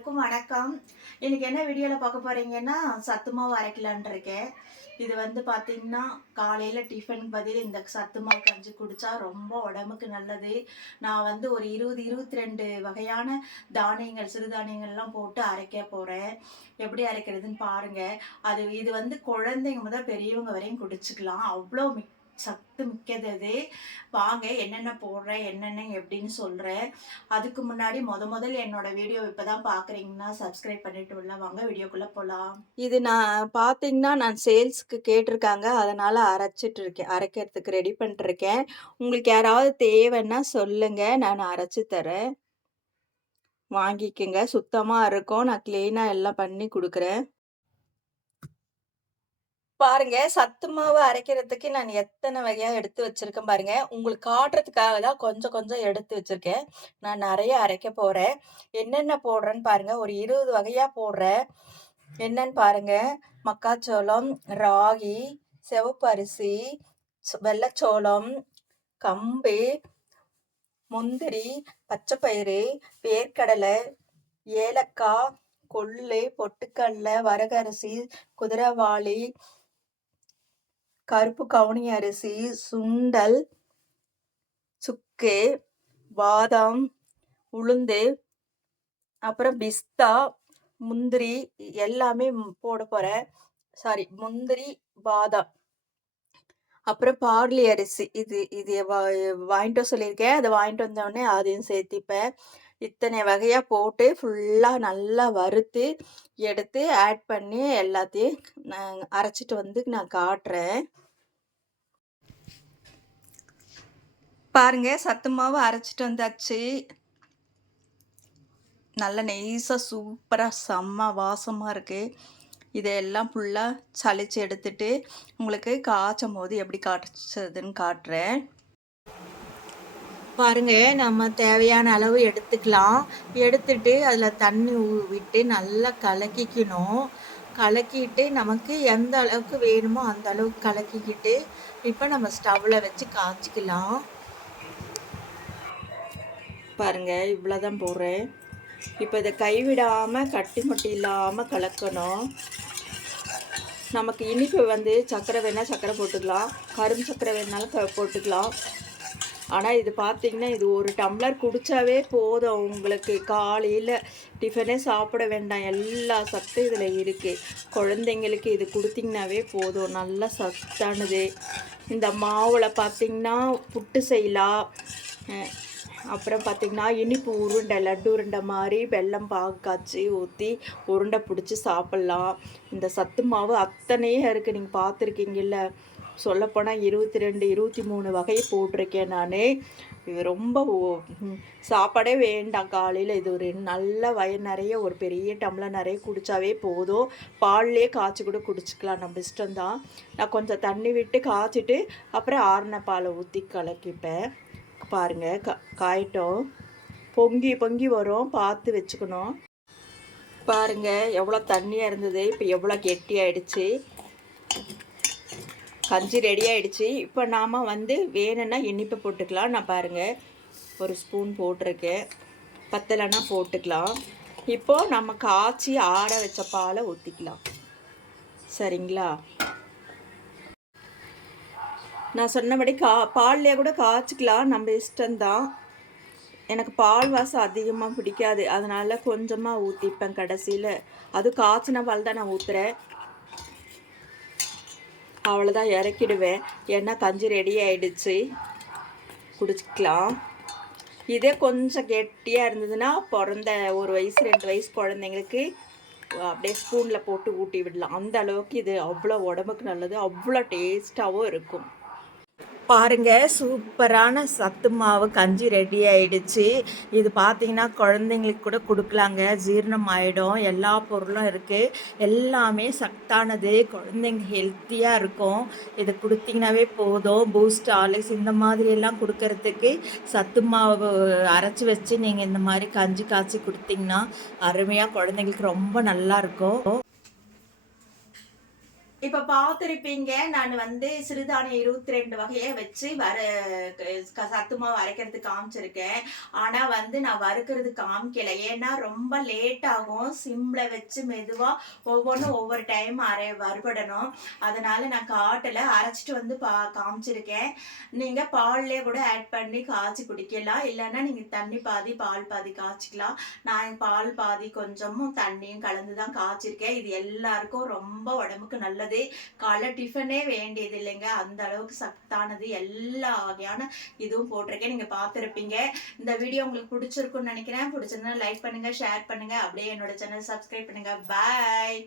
எல்லாருக்கும் வணக்கம். இன்னைக்கு என்ன வீடியோவில் பார்க்க போறீங்கன்னா சத்து மாவு அரைக்கலான் இருக்கேன். இது வந்து பார்த்திங்கன்னா காலையில் டிஃபனுக்கு பதில் இந்த சத்து மாவு கஞ்சி குடிச்சா ரொம்ப உடம்புக்கு நல்லது. நான் வந்து ஒரு இருபது இருபத்தி ரெண்டு வகையான தானியங்கள் சிறுதானியங்கள்லாம் போட்டு அரைக்க போகிறேன் எப்படி அரைக்கிறதுன்னு பாருங்க. அது இது வந்து குழந்தைங்க முதல் பெரியவங்க வரையும் குடிச்சுக்கலாம். அவ்வளோ மிக் சத்து மிக்கது வாங்க என்னென்ன போடுறேன் என்னென்ன எப்படின்னு சொல்கிறேன் அதுக்கு முன்னாடி முத முதல்ல என்னோட வீடியோ இப்போ தான் பார்க்குறீங்கன்னா சப்ஸ்கிரைப் பண்ணிட்டு உள்ள வாங்க வீடியோக்குள்ளே போகலாம் இது நான் பார்த்தீங்கன்னா நான் சேல்ஸ்க்கு கேட்டிருக்காங்க. அதனால் அரைச்சிட்டு இருக்கேன். அரைக்கிறதுக்கு ரெடி பண்ணிட்டுருக்கேன் உங்களுக்கு யாராவது தேவைன்னா சொல்லுங்க. நான் அரைச்சி தரேன். வாங்கிக்கோங்க. சுத்தமாக இருக்கும். நான் க்ளீனாக எல்லாம் பண்ணி கொடுக்குறேன். பாருங்க சத்து மாவு அரைக்கிறதுக்கு நான் எத்தனை வகையா எடுத்து வச்சிருக்கேன் பாருங்க. உங்களுக்கு காட்டுறதுக்காக தான் கொஞ்சம் கொஞ்சம் எடுத்து வச்சிருக்கேன். நான் நிறைய அரைக்க போறேன். என்னென்ன போடுறேன்னு பாருங்க. ஒரு இருபது வகையா போடுறேன். என்னன்னு பாருங்க. மக்காச்சோளம் ராகி சிவப்பு அரிசி ச- கம்பு முந்திரி பச்சைப்பயிறு வேர்க்கடலை ஏலக்காய் கொள்ளு பொட்டுக்கடலை வரகரிசி குதிரைவாளி கருப்பு கவுனி அரிசி சுண்டல் சுக்கு பாதாம் உளுந்து அப்புறம் பிஸ்தா முந்திரி எல்லாமே போட போகிறேன் சாரி முந்திரி பாதாம். அப்புறம் பார்லி அரிசி. இது இது வா- வாங்கிட்டு வர சொல்லியிருக்கேன். அதை வாங்கிட்டு வந்தோடனே அதையும் சேர்த்திப்பேன். இத்தனை வகையாக போட்டு ஃபுல்லாக நல்லா வறுத்து எடுத்து ஆட் பண்ணி எல்லாத்தையும் நான் அரைச்சிட்டு வந்து நான் காட்டுறேன். பாருங்க சத்து மாவு அரைச்சிட்டு வந்தாச்சு. நல்ல நெய்ஸாக சூப்பராக செம்ம வாசமாக இருக்குது இதையெல்லாம் ஃபுல்லாக சளிச்சு எடுத்துட்டு உங்களுக்கு காய்ச்சும் போது எப்படி காய்ச்சதுன்னு காட்டுறேன். பாருங்க நம்ம தேவையான அளவு எடுத்துக்கலாம். எடுத்துட்டு அதில் தண்ணி ஊ- விட்டு நல்லா கலக்கிக்கணும். கலக்கிட்டு நமக்கு எந்த அளவுக்கு வேணுமோ அந்த அளவுக்கு கலக்கிக்கிட்டு இப்போ நம்ம ஸ்டவ்வில் வச்சு காய்ச்சிக்கலாம். பாருங்க இவ்வளோதான் போடுறேன். இப்போ இதை கைவிடாமல் கட்டி மட்டும் இல்லாமல் கலக்கணும். நமக்கு இனிப்பு வந்து சர்க்கரை வேணால் சர்க்கரை போட்டுக்கலாம். கரும்பு சர்க்கரை வேணாலும் க போட்டுக்கலாம். ஆனால் இது பார்த்தீங்கன்னா இது ஒரு டம்ளர் குடித்தாவே போதும். உங்களுக்கு காலையில் டிஃபனே சாப்பிட வேண்டாம். எல்லா சத்தும் இதில் இருக்குது குழந்தைங்களுக்கு இது கொடுத்திங்கனாவே போதும். நல்லா சத்தானது. இந்த மாவில் பார்த்திங்கன்னா புட்டு செய்யலாம். அப்புறம் பார்த்தீங்கன்னா இனிப்பு உருண்டை லட்டு உருண்டை மாதிரி வெல்லம் பாகு காய்ச்சி ஊற்றி உருண்டை பிடிச்சி சாப்பிட்லாம். இந்த சத்து மாவு அத்தனையே இருக்குது நீங்கள் பார்த்துருக்கீங்கல்ல. சொல்லப்போனால் இருபத்தி ரெண்டு இருபத்தி மூணு வகையை போட்டிருக்கேன் நான். இது ரொம்ப ஓ- சாப்பாடே வேண்டாம். காலையில் இது ஒரு நல்ல வயிறு நிறைய ஒரு பெரிய டம்ளர் நிறைய குடித்தாவே போதும். பால்லே காய்ச்சி கூட குடிச்சிக்கலாம். நம்ம இஷ்டம்தான். நான் கொஞ்சம் தண்ணி விட்டு காய்ச்சிட்டு அப்புறம் ஆறின பாலை ஊற்றி கலக்கிப்பேன். பாருங்கள் கா காயட்டும். பொங்கி பொங்கி வரும். பார்த்து வச்சுக்கணும். பாருங்கள் எவ்வளோ தண்ணியாக இருந்தது. இப்போ எவ்வளோ கெட்டி ஆயிடுச்சு. கஞ்சி ரெடி ஆகிடுச்சு இப்போ நாம் வந்து வேணும்னா இனிப்பு போட்டுக்கலாம். நான் பாருங்கள் ஒரு ஸ்பூன் போட்டிருக்கேன். பத்தலைன்னா போட்டுக்கலாம். இப்போது நம்ம காய்ச்சி ஆற வச்ச பாலை ஊற்றிக்கலாம் சரிங்களா? நான் சொன்னபடி கா பால்லையே கூட காய்ச்சிக்கலாம். நம்ம இஷ்டம்தான். எனக்கு பால் வாசம் அதிகமாக பிடிக்காது. அதனால கொஞ்சமாக ஊற்றிப்பேன் கடைசியில். அது காய்ச்சின பால் தான் நான் ஊற்றுறேன் அவ்வளோதான் இறக்கிடுவேன். ஏன்னா கஞ்சி ரெடி ஆகிடுச்சு குடிச்சிக்கலாம். இதே கொஞ்சம் கெட்டியாக இருந்ததுன்னா பிறந்த ஒரு வயசு ரெண்டு வயசு குழந்தைங்களுக்கு அப்படியே ஸ்பூனில் போட்டு ஊட்டி விடலாம். அந்த அளவுக்கு இது அவ்வளோ உடம்புக்கு நல்லது. அவ்வளோ டேஸ்ட்டாகவும் இருக்கும். பாருங்க சூப்பரான சத்து மாவு கஞ்சி ரெடி ஆயிடுச்சு. இது பார்த்தீங்கன்னா குழந்தைங்களுக்கு கூட கொடுக்கலாங்க. ஜீரணம் ஆயிடும். எல்லா பொருளும் இருக்குது எல்லாமே சத்தானது. குழந்தைங்க ஹெல்த்தியாக இருக்கும். இது கொடுத்தீங்கன்னாவே போதும். பூஸ்ட் ஆலிஸ் இந்த மாதிரி எல்லாம் கொடுக்கறதுக்கு சத்து மாவு அரைச்சி வச்சு நீங்கள் இந்த மாதிரி கஞ்சி காய்ச்சி கொடுத்தீங்கன்னா அருமையாக குழந்தைங்களுக்கு ரொம்ப நல்லா இருக்கும். இப்ப பார்த்துருப்பீங்க நான் வந்து சிறுதானியம் இருபத்தி ரெண்டு வகையை வச்சு வர சத்துமா வரைக்கிறது காமிச்சிருக்கேன். ஆனா வந்து நான் வறுக்கிறது காமிக்கல. ஏன்னா ரொம்ப லேட் ஆகும். சிம்ல வச்சு மெதுவா ஒவ்வொன்றும் ஒவ்வொரு டைம் அரை வறுபடணும். அதனால நான் காட்டல. அரைச்சிட்டு வந்து பா காமிச்சிருக்கேன். நீங்க பால்லே கூட ஆட் பண்ணி காய்ச்சி குடிக்கலாம். இல்லைன்னா நீங்க தண்ணி பாதி பால் பாதி காய்ச்சிக்கலாம். நான் பால் பாதி கொஞ்சமும் தண்ணியும் கலந்து தான் காய்ச்சிருக்கேன். இது எல்லாருக்கும் ரொம்ப உடம்புக்கு நல்லது. காலைல டிஃபனே வேண்டியது இல்லைங்க அந்த அளவுக்கு சத்தானது. எல்லா வகையான இதுவும் போட்டிருக்கேன். நீங்க பார்த்துருப்பீங்க. இந்த வீடியோ உங்களுக்கு பிடிச்சிருக்கும்னு நினைக்கிறேன். பிடிச்சிருந்தா லைக் பண்ணுங்க ஷேர் பண்ணுங்க. அப்படியே என்னோட சேனல் சப்ஸ்கிரைப் பண்ணுங்க. பாய்